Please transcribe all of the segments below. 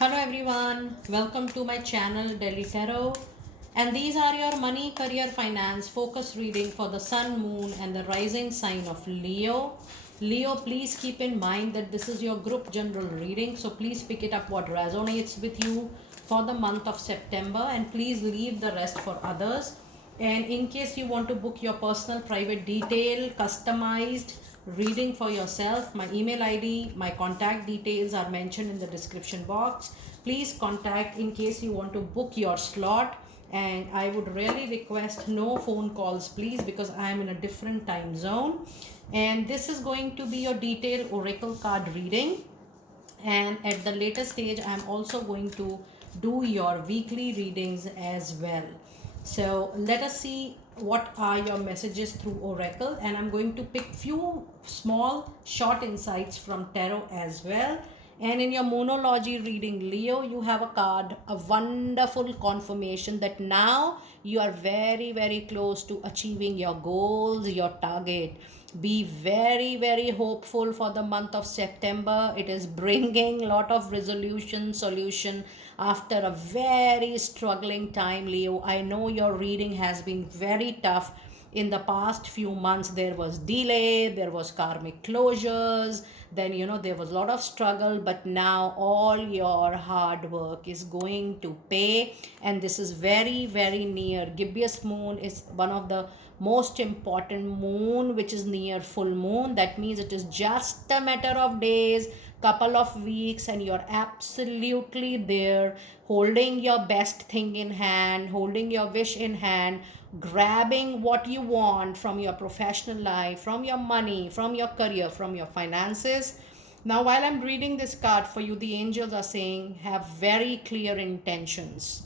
Hello everyone, welcome to my channel Delhi Tarot, and these are your money, career, finance focus reading for the sun, moon and the rising sign of Leo. Leo, please keep in mind that this is your group general reading, so please pick it up what resonates with you for the month of September and please leave the rest for others. And in case you want to book your personal private detail customized reading for yourself, my email id, my contact details are mentioned in the description box. Please contact in case you want to book your slot, and I would really request no phone calls please, because I am in a different time zone. And this is going to be your detailed oracle card reading, and at the later stage I'm also going to do your weekly readings as well. So let us see what are your messages through oracle, and I'm going to pick few small short insights from tarot as well. And in your monology reading, Leo, you have a card, a wonderful confirmation that now you are very, very close to achieving your goals, your target. Be very, very hopeful for the month of September. It is bringing a lot of resolution, solution after a very struggling time, Leo. I know your reading has been very tough in the past few months. There was delay, there was karmic closures, then there was a lot of struggle, but now all your hard work is going to pay, and this is very, very near. Gibbous moon is one of the most important moon which is near full moon. That means it is just a matter of days, couple of weeks, and you're absolutely there, holding your best thing in hand, holding your wish in hand, grabbing what you want from your professional life, from your money, from your career, from your finances. Now, while I'm reading this card for you, the angels are saying have very clear intentions.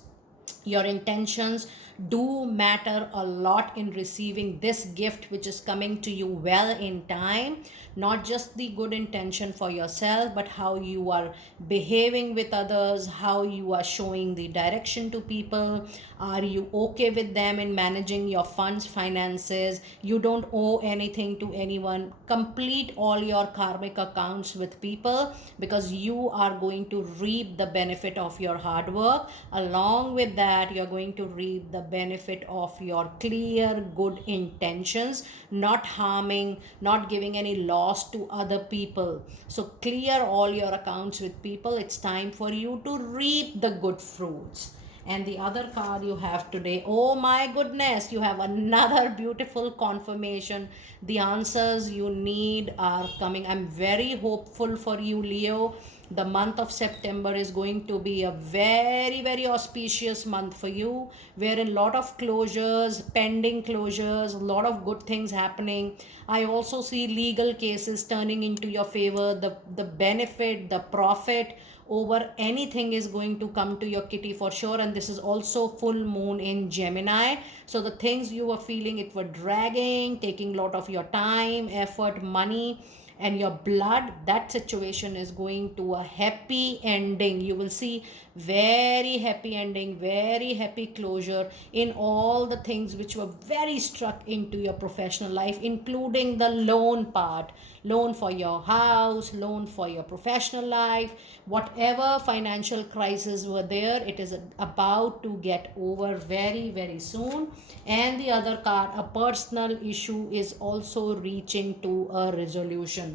Your intentions do matter a lot in receiving this gift which is coming to you well in time. Not just the good intention for yourself, but how you are behaving with others, how you are showing the direction to people. Are you okay with them in managing your funds, finances? You don't owe anything to anyone. Complete all your karmic accounts with people, because you are going to reap the benefit of your hard work. Along with that, you're going to reap the benefit of your clear good intentions, not harming, not giving any loss to other people. So clear all your accounts with people. It's time for you to reap the good fruits. And the other card you have today, oh my goodness, you have another beautiful confirmation. The answers you need are coming. I'm very hopeful for you, Leo. The month of September is going to be a very, very auspicious month for you, wherein a lot of closures, pending closures, a lot of good things happening. I also see legal cases turning into your favor. The benefit, the profit over anything is going to come to your kitty for sure. And this is also full moon in Gemini, so the things you were feeling it were dragging, taking a lot of your time, effort, money and your blood, that situation is going to a happy ending. You will see very happy ending, very happy closure in all the things which were very struck into your professional life, including the loan part, loan for your house, loan for your professional life. Whatever financial crisis were there, it is about to get over very, very soon. And the other card, a personal issue is also reaching to a resolution.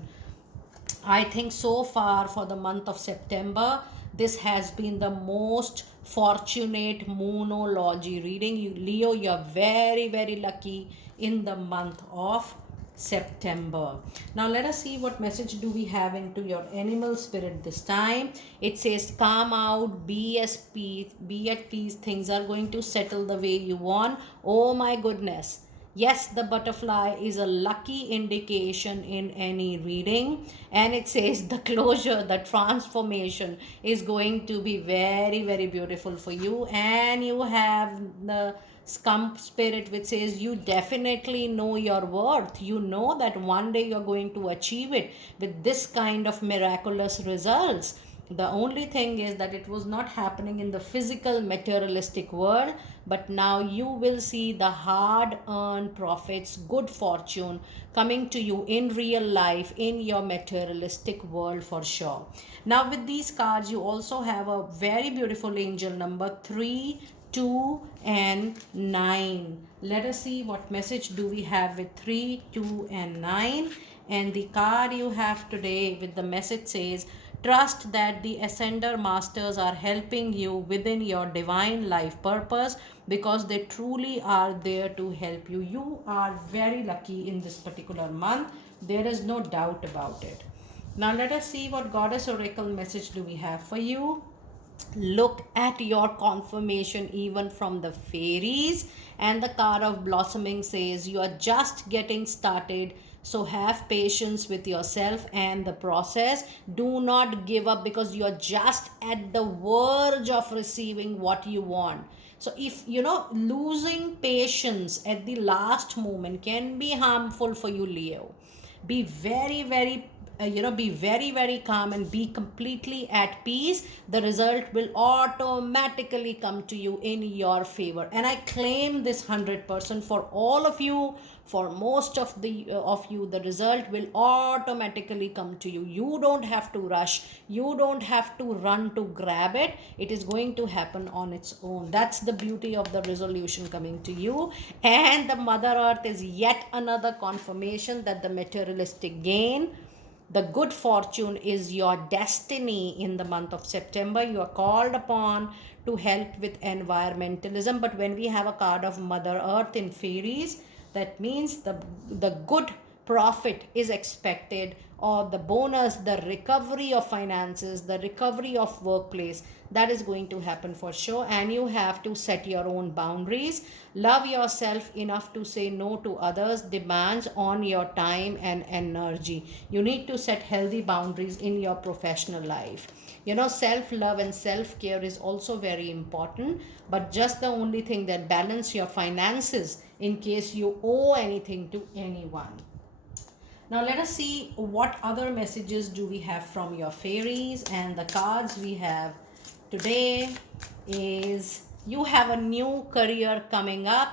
I think so far for the month of September, this has been the most fortunate moonology reading. You, Leo, you're very, very lucky in the month of September. Now let us see what message do we have into your animal spirit this time. It says, calm out, be at peace. Things are going to settle the way you want. Oh my goodness. Yes, the butterfly is a lucky indication in any reading, and it says the closure, the transformation is going to be very, very beautiful for you. And you have the skunk spirit which says you definitely know your worth. You know that one day you're going to achieve it with this kind of miraculous results. The only thing is that it was not happening in the physical materialistic world, but now you will see the hard earned profits, good fortune coming to you in real life in your materialistic world for sure. Now with these cards you also have a very beautiful angel number 3, 2 and 9. Let us see what message do we have with 3, 2 and 9. And the card you have today with the message says, trust that the ascender masters are helping you within your divine life purpose, because they truly are there to help you. You are very lucky in this particular month. There is no doubt about it. Now let us see what Goddess Oracle message do we have for you. Look at your confirmation even from the fairies, and the card of blossoming says you are just getting started, so have patience with yourself and the process. Do not give up, because you are just at the verge of receiving what you want. So if you know, losing patience at the last moment can be harmful for you, Leo. Be very very be very very calm and be completely at peace. The result will automatically come to you in your favor, and I claim this 100% for all of you. For most of you, the result will automatically come to you. You don't have to rush, you don't have to run to grab it. It is going to happen on its own. That's the beauty of the resolution coming to you. And the Mother Earth is yet another confirmation that the materialistic gain, the good fortune is your destiny in the month of September. You are called upon to help with environmentalism. But when we have a card of Mother Earth in fairies, that means the good profit is expected, or the bonus, the recovery of finances, the recovery of workplace, that is going to happen for sure. And you have to set your own boundaries. Love yourself enough to say no to others demands on your time and energy. You need to set healthy boundaries in your professional life. You know, self love and self care is also very important, but just the only thing that balance your finances in case you owe anything to anyone. Now let us see what other messages do we have from your fairies. And the cards we have today is, you have a new career coming up.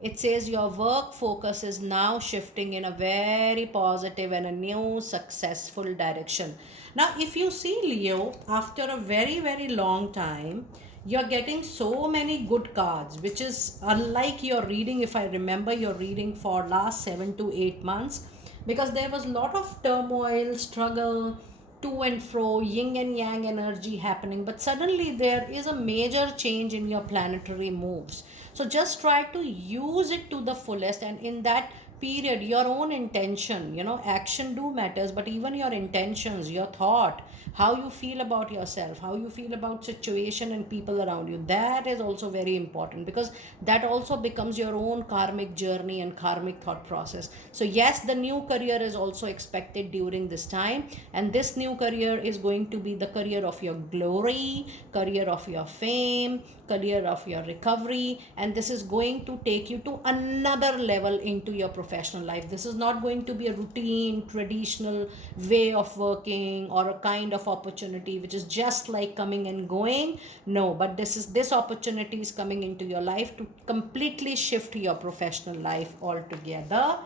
It says your work focus is now shifting in a very positive and a new successful direction. Now if you see, Leo, after a very very long time, you're getting so many good cards, which is unlike your reading. If I remember your reading for last 7 to 8 months, because there was a lot of turmoil, struggle, to and fro, yin and yang energy happening, but suddenly there is a major change in your planetary moves. So just try to use it to the fullest, and in that period your own intention, action do matters, but even your intentions, your thought, how you feel about yourself, how you feel about situation and people around you, that is also very important, because that also becomes your own karmic journey and karmic thought process. So yes, the new career is also expected during this time, and this new career is going to be the career of your glory, career of your fame, career of your recovery, and this is going to take you to another level into your professional life. This is not going to be a routine traditional way of working or a kind of opportunity which is just like coming and going. No, but this opportunity is coming into your life to completely shift your professional life altogether.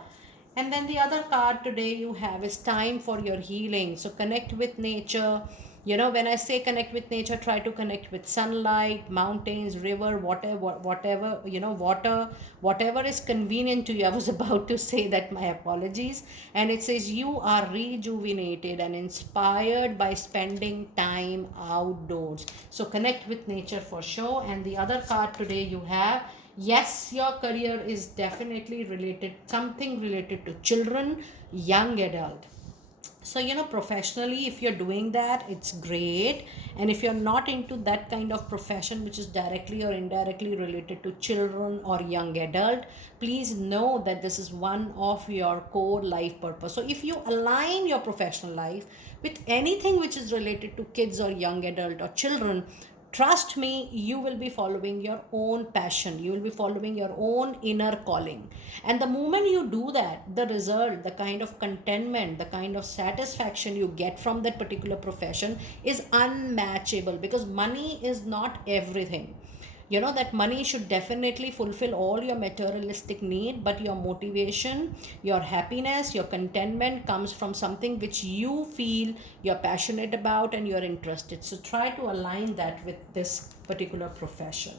And then the other card today you have is time for your healing. So connect with nature. When I say connect with nature, try to connect with sunlight, mountains, river, whatever, water, whatever is convenient to you. I was about to say that, my apologies. And it says you are rejuvenated and inspired by spending time outdoors. So connect with nature for sure. And the other card today you have, yes, your career is definitely related, something related to children, young adult. So professionally, if you're doing that, it's great. And if you're not into that kind of profession which is directly or indirectly related to children or young adult, please know that this is one of your core life purpose. So if you align your professional life with anything which is related to kids or young adult or children, trust me, you will be following your own passion, you will be following your own inner calling. And the moment you do that, the result, the kind of contentment, the kind of satisfaction you get from that particular profession is unmatchable, because money is not everything. You know that money should definitely fulfill all your materialistic need, but your motivation, your happiness, your contentment comes from something which you feel you're passionate about and you're interested. So try to align that with this particular profession.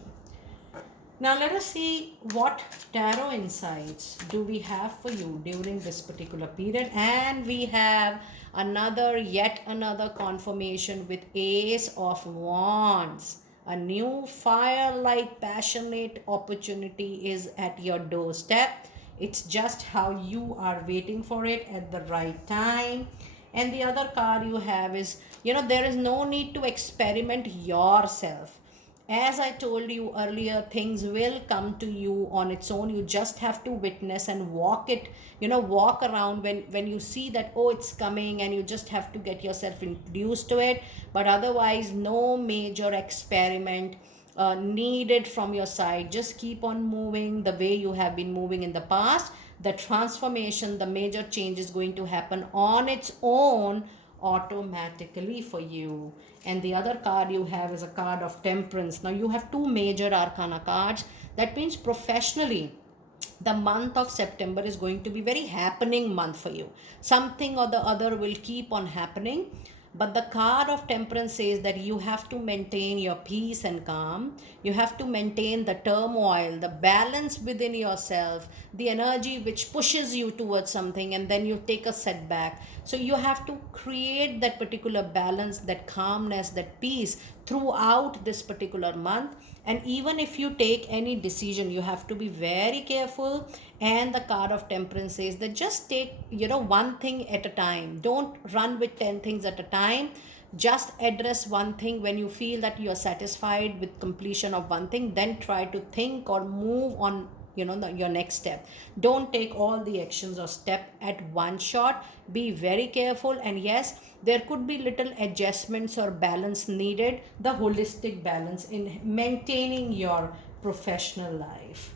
Now let us see what tarot insights do we have for you during this particular period. And we have yet another confirmation with Ace of Wands. A new fire-like passionate opportunity is at your doorstep. It's just how you are waiting for it at the right time. And the other card you have is, there is no need to experiment yourself. As I told you earlier, things will come to you on its own. You just have to witness and walk around when you see that, oh, it's coming, and you just have to get yourself introduced to it. But otherwise, no major experiment needed from your side. Just keep on moving the way you have been moving in the past. The transformation, the major change is going to happen on its own automatically for you. And the other card you have is a card of Temperance. Now you have two major arcana cards. That means professionally, the month of September is going to be very happening month for you. Something or the other will keep on happening. But the card of Temperance says that you have to maintain your peace and calm. You have to maintain the turmoil, the balance within yourself, the energy which pushes you towards something and then you take a setback. So you have to create that particular balance, that calmness, that peace throughout this particular month. And even if you take any decision, you have to be very careful. And the card of Temperance says that just take one thing at a time. Don't run with 10 things at a time. Just address one thing. When you feel that you are satisfied with completion of one thing, then try to think or move on your next step. Don't take all the actions or step at one shot. Be very careful. And yes, there could be little adjustments or balance needed, the holistic balance in maintaining your professional life.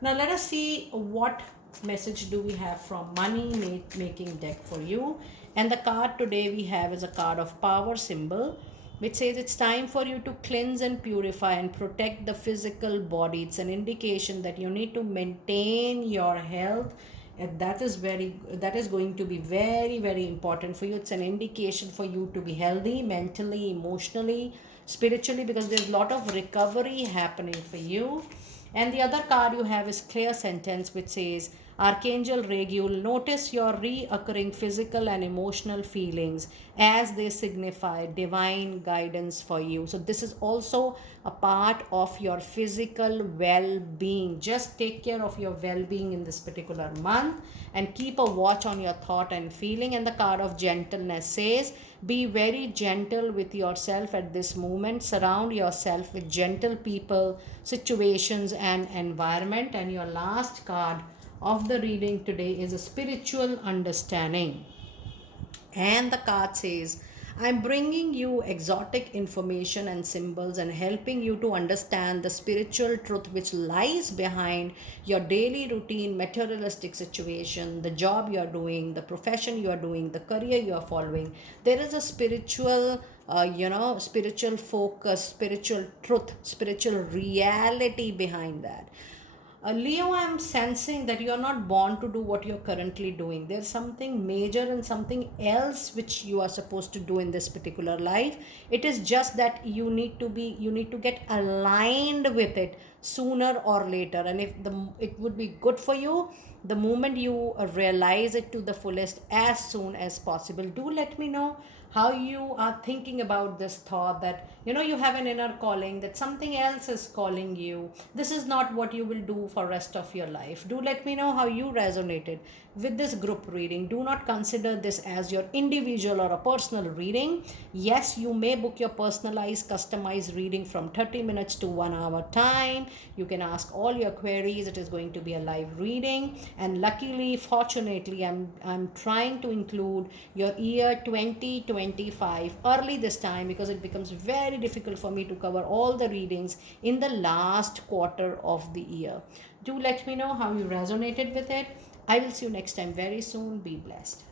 Now let us see what message do we have from money making deck for you. And the card today we have is a card of power symbol, which says it's time for you to cleanse and purify and protect the physical body. It's an indication that you need to maintain your health, and that is going to be very, very important for you. It's an indication for you to be healthy mentally, emotionally, spiritually, because there's a lot of recovery happening for you. And the other card you have is Clear Sentence, which says, Archangel Regule, notice your reoccurring physical and emotional feelings as they signify divine guidance for you. So this is also a part of your physical well-being. Just take care of your well-being in this particular month and keep a watch on your thought and feeling. And the card of Gentleness says, be very gentle with yourself at this moment. Surround yourself with gentle people, situations, and environment. And your last card of the reading today is a spiritual understanding. And the card says, I'm bringing you exotic information and symbols and helping you to understand the spiritual truth which lies behind your daily routine, materialistic situation, the job you are doing, the profession you are doing, the career you are following. There is a spiritual spiritual focus, spiritual truth, spiritual reality behind that. Leo, I'm sensing that you're not born to do what you're currently doing. There's something major and something else which you are supposed to do in this particular life. It is just that you need to get aligned with it sooner or later. And it would be good for you the moment you realize it to the fullest as soon as possible. Do let me know how you are thinking about this thought that you have an inner calling, that something else is calling you. This is not what you will do for rest of your life. Do let me know how you resonated with this group reading. Do not consider this as your individual or a personal reading. Yes, you may book your personalized customized reading from 30 minutes to 1 hour time. You can ask all your queries. It is going to be a live reading, and luckily, fortunately, I'm trying to include your year 2025 early this time, because it becomes very very difficult for me to cover all the readings in the last quarter of the year. Do let me know how you resonated with it. I will see you next time very soon. Be blessed.